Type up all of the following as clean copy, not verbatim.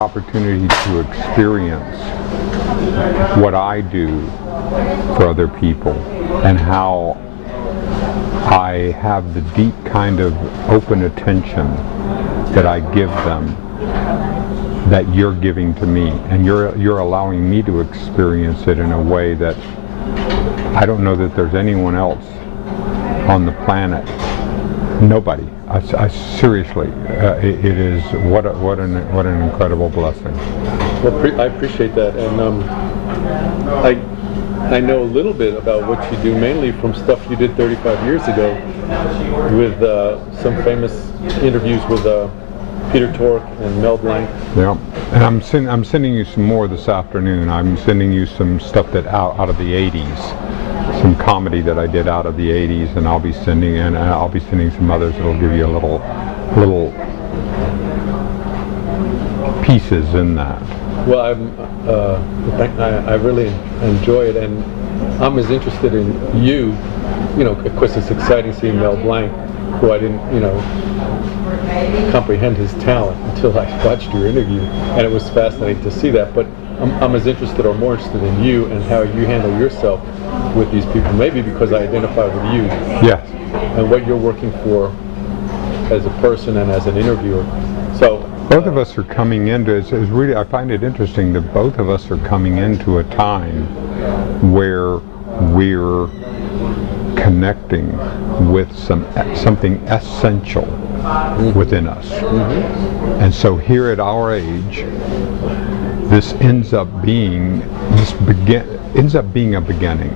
Opportunity to experience what I do for other people and how I have the deep kind of open attention that I give them that you're giving to me, and you're allowing me to experience it in a way that I don't know that there's anyone else on the planet. Nobody. I seriously, it is what an incredible blessing. Well, I appreciate that, and I know a little bit about what you do, mainly from stuff you did 35 years ago, with some famous interviews with Peter Tork and Mel Blanc. Yeah, and I'm sending you some more this afternoon. I'm sending you some stuff that out of the '80s. Some comedy that I did out of the '80s, and I'll be sending some others that'll give you a little pieces in that. Well, I really enjoy it, and I'm as interested in you. You know, of course, it's exciting seeing Mel Blanc, who I didn't, comprehend his talent until I watched your interview, and it was fascinating to see that. But I'm as interested or more interested in you and how you handle yourself with these people, maybe because I identify with you. Yes. And what you're working for as a person and as an interviewer. So both of us are coming into it's really, I find it interesting that both of us are coming into a time where we're connecting with something essential within us. Mm-hmm. And so here at our age, this ends up being a beginning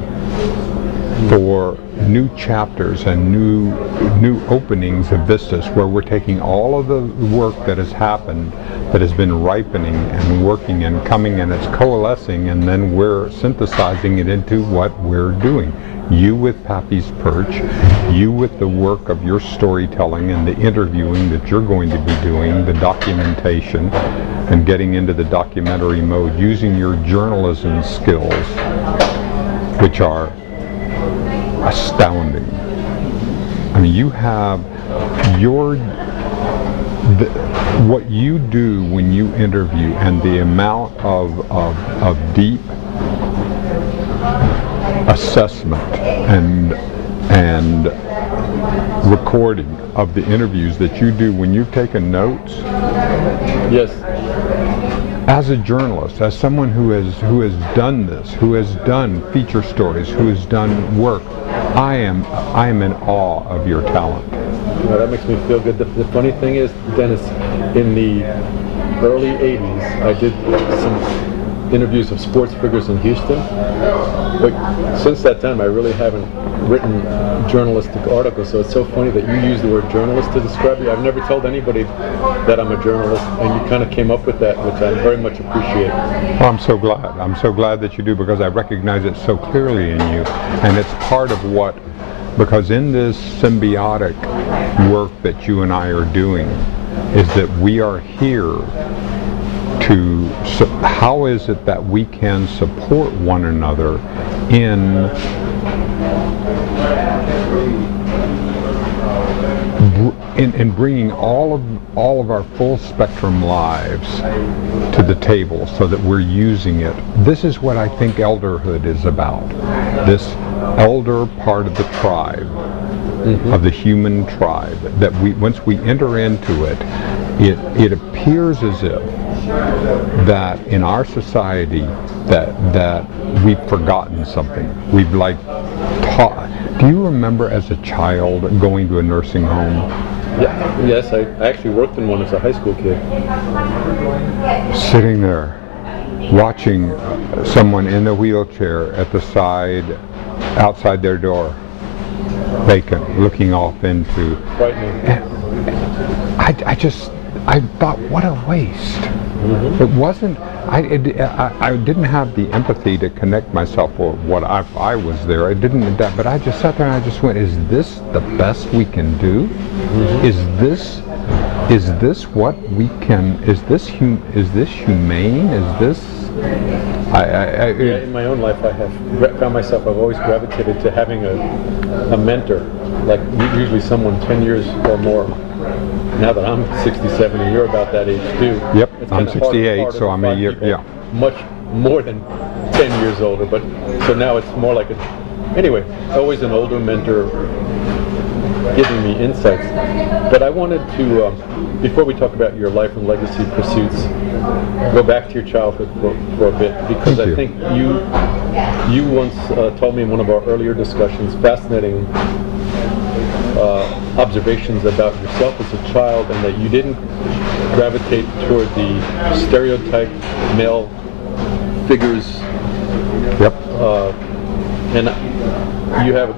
for new chapters and new openings of vistas, where we're taking all of the work that has happened, that has been ripening and working and coming, and it's coalescing, and then we're synthesizing it into what we're doing. You with Pappy's Perch, you with the work of your storytelling and the interviewing that you're going to be doing, the documentation, and getting into the documentary mode, using your journalism skills, which are astounding. I mean, you have what you do when you interview, and the amount of deep assessment and recording of the interviews that you do when you've taken notes. Yes. As a journalist, as someone who has done this, who has done feature stories, who has done work, I am in awe of your talent. Well, that makes me feel good. The funny thing is, Dennis, in the early '80s, I did some interviews of sports figures in Houston. But since that time, I really haven't written journalistic articles, so it's so funny that you use the word journalist to describe me. I've never told anybody that I'm a journalist, and you kind of came up with that, which I very much appreciate. Well, I'm so glad. I'm so glad that you do, because I recognize it so clearly in you, and it's part of what, because in this symbiotic work that you and I are doing, is that we are here to, so how is it that we can support one another in bringing all of our full spectrum lives to the table, so that we're using it. This is what I think elderhood is about. This elder part of the tribe, mm-hmm. of the human tribe, that once we enter into it, it appears as if that in our society that we've forgotten something. We've like taught. Do you remember as a child going to a nursing home? Yeah, yes, I actually worked in one as a high school kid. Sitting there, watching someone in a wheelchair at the side, outside their door, vacant, looking off into. Frightening. I thought, what a waste. Mm-hmm. It wasn't. I didn't have the empathy to connect myself with what I was there. I didn't. But I just sat there and I just went, "Is this the best we can do? Mm-hmm. Is this what we can? Is this humane? Is this?" In my own life, I have found myself. I've always gravitated to having a mentor, like usually someone 10 years or more now that I'm 67 and you're about that age too. Yep, it's I'm kinda harder 68, so to I'm a find year, people yeah. much more than 10 years older, but so now it's more like anyway, always an older mentor giving me insights. But I wanted to, before we talk about your life and legacy pursuits, go back to your childhood for a bit, because I think you once told me in one of our earlier discussions fascinating observations about yourself as a child, and that you didn't gravitate toward the stereotyped male figures. Yep. And you have a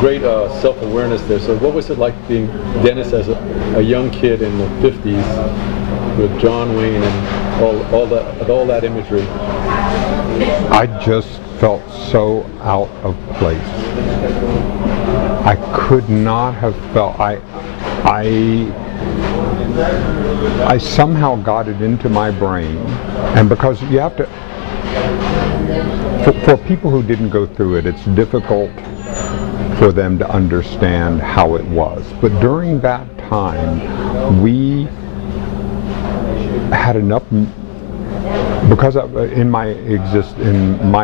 great self-awareness there. So what was it like being Dennis as a young kid in the 50s with John Wayne and all that imagery? I just felt so out of place. I could not have felt, I somehow got it into my brain, and because you have to, for people who didn't go through it, it's difficult for them to understand how it was. But during that time, we had enough, because in my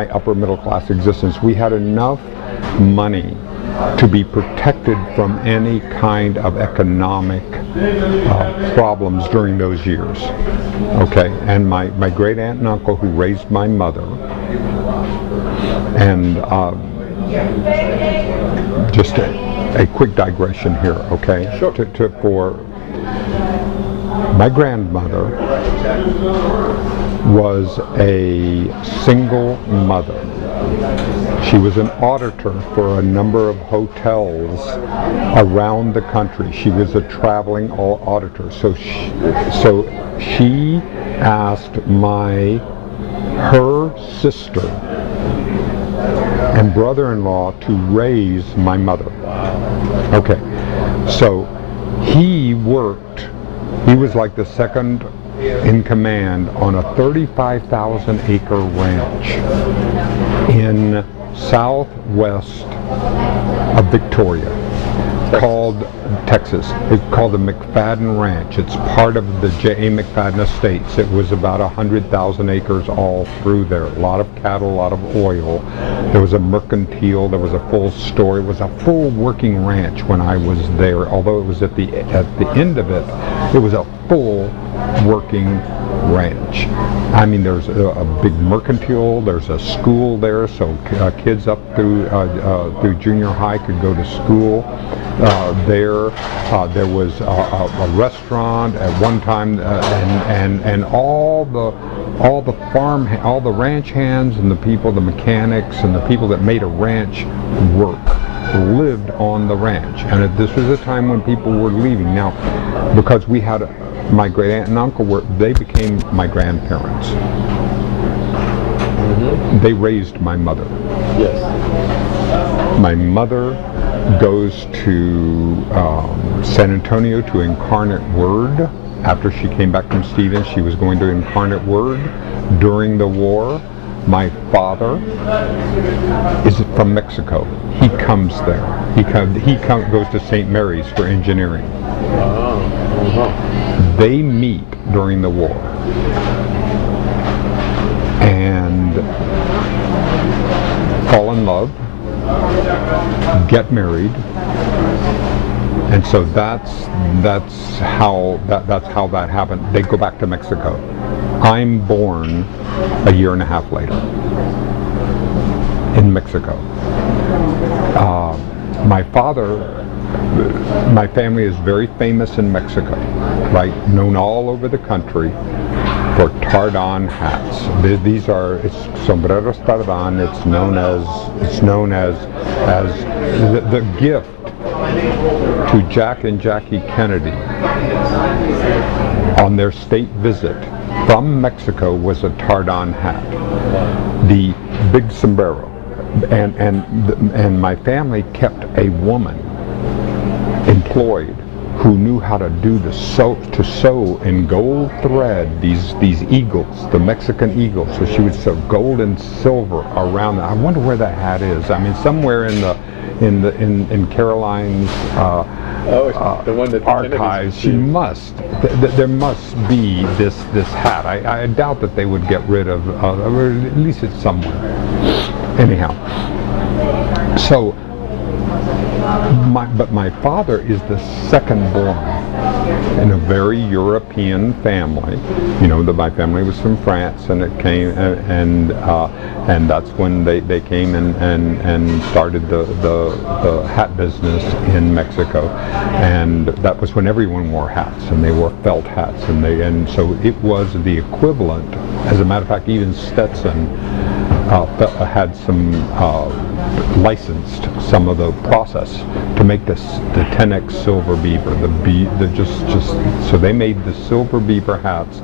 upper middle class existence, we had enough money to be protected from any kind of economic problems during those years. Okay, and my great aunt and uncle who raised my mother, and just a quick digression here, okay? Sure. For my grandmother was a single mother. She was an auditor for a number of hotels around the country. She was a traveling auditor. So she asked her sister and brother-in-law to raise my mother. Okay, so he was like the second in command on a 35,000 acre ranch in southwest of Victoria, called Texas. It's called the McFadden Ranch. It's part of the J.A. McFadden Estates. It was about 100,000 acres all through there. A lot of cattle, a lot of oil. There was a mercantile. There was a full store. It was a full working ranch when I was there. Although it was at the end of it, it was a full working ranch. I mean, there's a big mercantile. There's a school there, so kids up through junior high could go to school. There was a restaurant at one time, and all the ranch hands and the people, the mechanics and the people that made a ranch work lived on the ranch. And this was a time when people were leaving. Now, because we had my great aunt and uncle they became my grandparents. Mm-hmm. They raised my mother. Yes. My mother goes to San Antonio to Incarnate Word. After she came back from Stevens, she was going to Incarnate Word during the war. My father is from Mexico. He comes there. He goes to St. Mary's for engineering. They meet during the war and fall in love, get married, and so that's how that happened. They go back to Mexico. I'm born a year and a half later in Mexico. My family is very famous in Mexico, right? Known all over the country for tardan hats. It's sombreros tardan. It's known as the gift to Jack and Jackie Kennedy on their state visit from Mexico was a tardan hat, the big sombrero, and my family kept a woman employed who knew how to sew in gold thread these eagles, the Mexican eagles. So she would sew gold and silver around them. I wonder where that hat is. I mean, somewhere in Caroline's the one that the archives. Kennedys She received. must. There must be this hat. I doubt that they would get rid of, or at least it's somewhere. Anyhow, so but my father is the second born in a very European family. You know, my family was from France, and it came, and that's when they came and started the hat business in Mexico, and that was when everyone wore hats, and they wore felt hats, and so it was the equivalent. As a matter of fact, even Stetson had some licensed some of the process to make the 10x silver beaver, so they made the silver beaver hats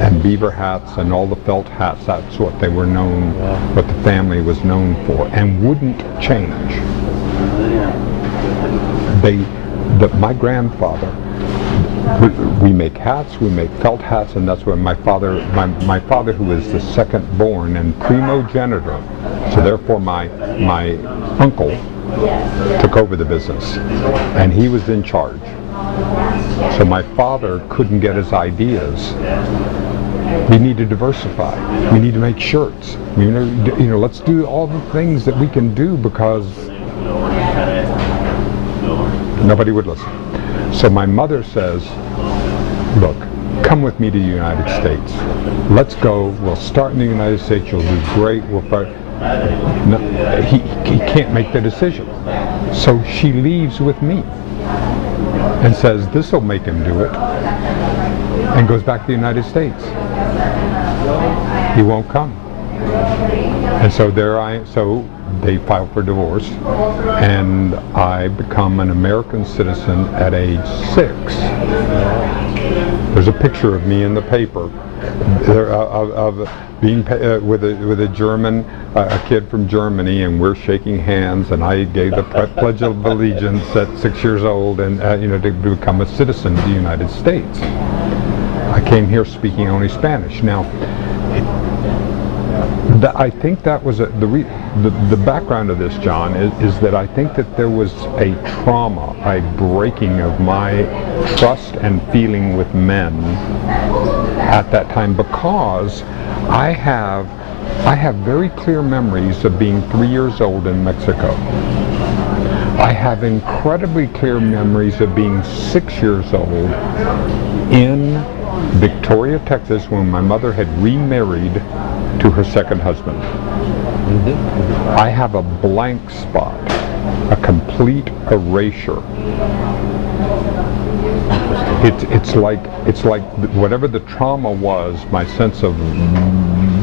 and beaver hats and all the felt hats. That's what they were known, what the family was known for, and wouldn't change. My grandfather, we make hats, we make felt hats, and that's when my father, who is the second born and primogenitor, so therefore my uncle took over the business, and he was in charge. So my father couldn't get his ideas. We need to diversify. We need to make shirts. Let's do all the things that we can do, because nobody would listen. So my mother says, look, come with me to the United States. Let's go. We'll start in the United States. You'll do great. No, he can't make the decision. So she leaves with me and says, this will make him do it, and goes back to the United States. He won't come. And so so they file for divorce, and I become an American citizen at age 6. There's a picture of me in the paper of being with a German, a kid from Germany, and we're shaking hands, and I gave the Pledge of Allegiance at 6 years old, and to become a citizen of the United States. I came here speaking only Spanish. Now, I think that was the background of this, John, is that I think that there was a trauma, a breaking of my trust and feeling with men at that time, because I have very clear memories of being 3 years old in Mexico. I have incredibly clear memories of being 6 years old in Victoria, Texas, when my mother had remarried to her second husband. I have a blank spot, a complete erasure. It's like whatever the trauma was, my sense of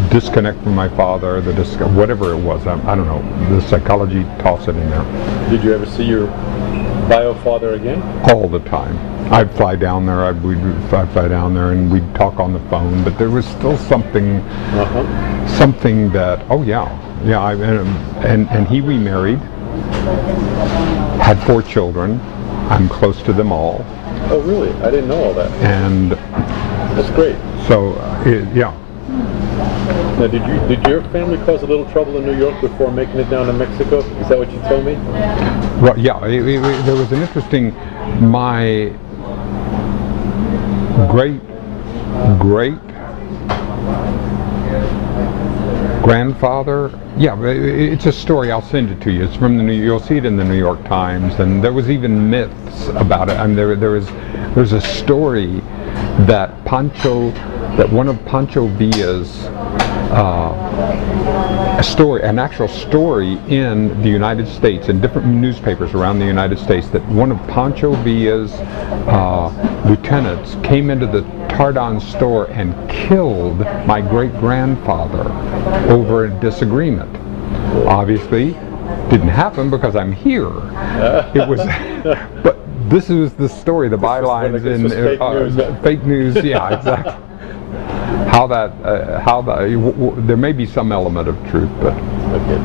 disconnect from my father, whatever it was, I don't know. The psychology, toss it in there. Did you ever see your bio father again? All the time. I'd fly down there. I'd fly down there, and we'd talk on the phone. But there was still something that. Oh yeah. And he remarried, had 4 children. I'm close to them all. Oh really? I didn't know all that. And that's great. So yeah. Now, did your family cause a little trouble in New York before making it down to Mexico? Is that what you told me? Well, yeah. There was an interesting. My great grandfather. Yeah, it's a story. I'll send it to you. It's from you'll see it in the New York Times, and there was even myths about it. I mean, there's a story that one of Pancho Villa's an actual story in the United States, in different newspapers around the United States, that one of Pancho Villa's lieutenants came into the Tardon store and killed my great-grandfather over a disagreement. Obviously, didn't happen because I'm here. It was, but this is the story, the bylines in fake news. Yeah, exactly. There may be some element of truth, but. Okay.